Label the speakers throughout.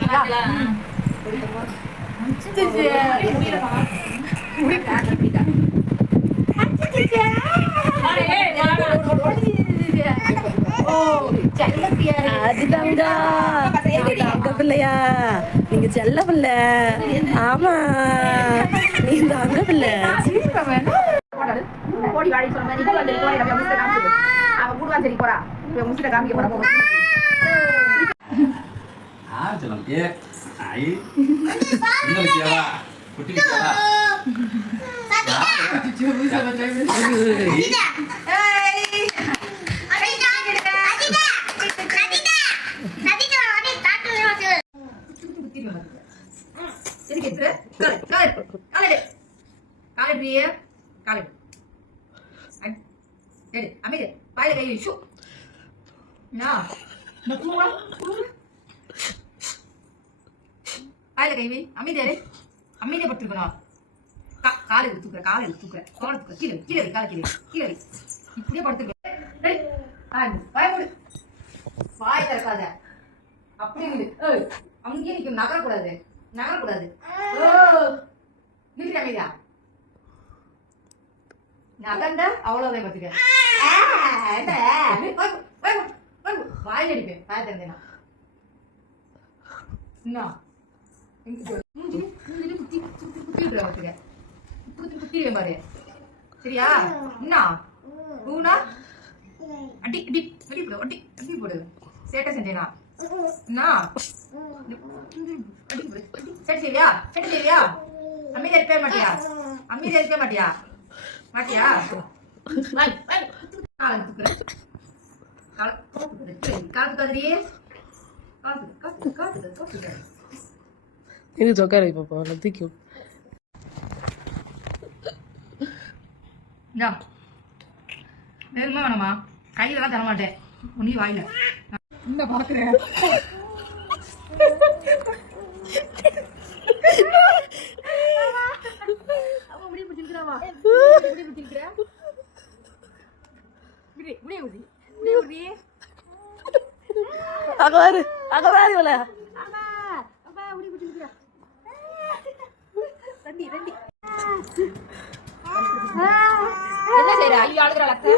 Speaker 1: பாத்தீங்களா
Speaker 2: அதுதான்டா தங்க பிள்ளையா நீங்க செல்ல பிள்ளை ஆமா. நீ தங்க பிள்ளை
Speaker 1: ஓடி வாடி சொன்ன வந்து போறா அவ போறா காமிக்க போறா போ
Speaker 3: ஆரம்பிச்சலாம் ஏ ஐ இன்னொரு கேவா குட்டி கேவா
Speaker 1: சரி கேக்குற கால் கால் கால் கால் எடு கால் எடு எடு அமைதி பாயில கை ஷூ நா காயில கை வை. அமைதியா இரு. அமைதியா படுத்துக்கணும் காலை எடுத்து தூக்குற காலை எடுத்து தூக்குற. தோலை தூக்குற கீழே கீழே காலை கீழே கீழே இப்படியே படுத்துருக்க ரெடி. வாய் மூடு. வாய் திறக்காத. அப்படியே விடு அங்கேயே நிற்கும் நகரக்கூடாது. நகரக்கூடாது. ஓ அமைதியா? நகர்ந்த அவ்வளோதான் பார்த்துக்க வாயில் அடிப்பேன். வாய் திறந்தேனா? என்ன? சரியா என்ன ஊனா அடி அடி அடி போடு அடி அடி போடு சேட்டை செஞ்சேனா என்ன அடி போடு அடி. சேட்டை செய்வியா சேட்டை செய்வியா அமைதியா இருக்கவே மாட்டியா அமைதியா இருக்கவே மாட்டியா மாட்டியா வாய் வாய் காலை தூக்குறேன் காலை காத்து காலை காத்து காத்து காத்து காத்து தூக்கு காலை தூக்கு காலை தூக்கு
Speaker 2: எனக்கு இப்போ போகல தூக்கி விடு.
Speaker 1: இந்தா. வேணுமா வேணாமா? கையிலலாம் தர மாட்டேன். உன்னி வாயில. இந்த பாக்குறேன்
Speaker 2: அங்க பாரு இவள.
Speaker 1: என்ன செய்யற ஐயோ அழுகுற அத்தை?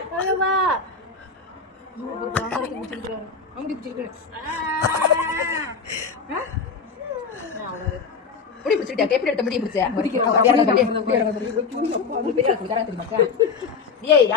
Speaker 1: முடி பிடிச்சிட்டியா கேப்பி எடுத்த முடி ஏய்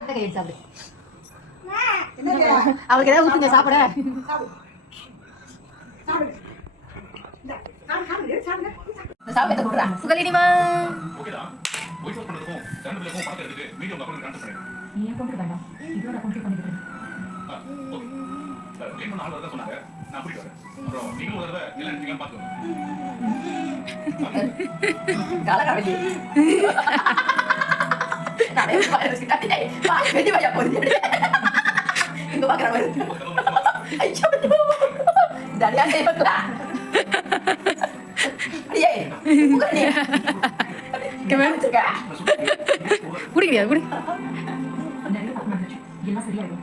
Speaker 1: வந்திய சாப்பிடு அவளுக்கு ஏதாவது ஊத்துங்க சாப்பிட சாப்பிட. கொடுறா சுகலினிமா நீ அக்கௌண்ட் வேண்டாம். இதோட அக்கௌண்ட் பண்ணிக்கிறேன்
Speaker 3: ஆ, ஓகே சார் க்ளீன் பண்ண ஆள் வரதா சொன்னாங்க. நான் வரேன் அப்புறம் நீங்களும் ஒரு தடவை எல்லாம்
Speaker 2: குடிக்கிறியா? குடி.
Speaker 1: எல்லாம் சரியாயிடும்.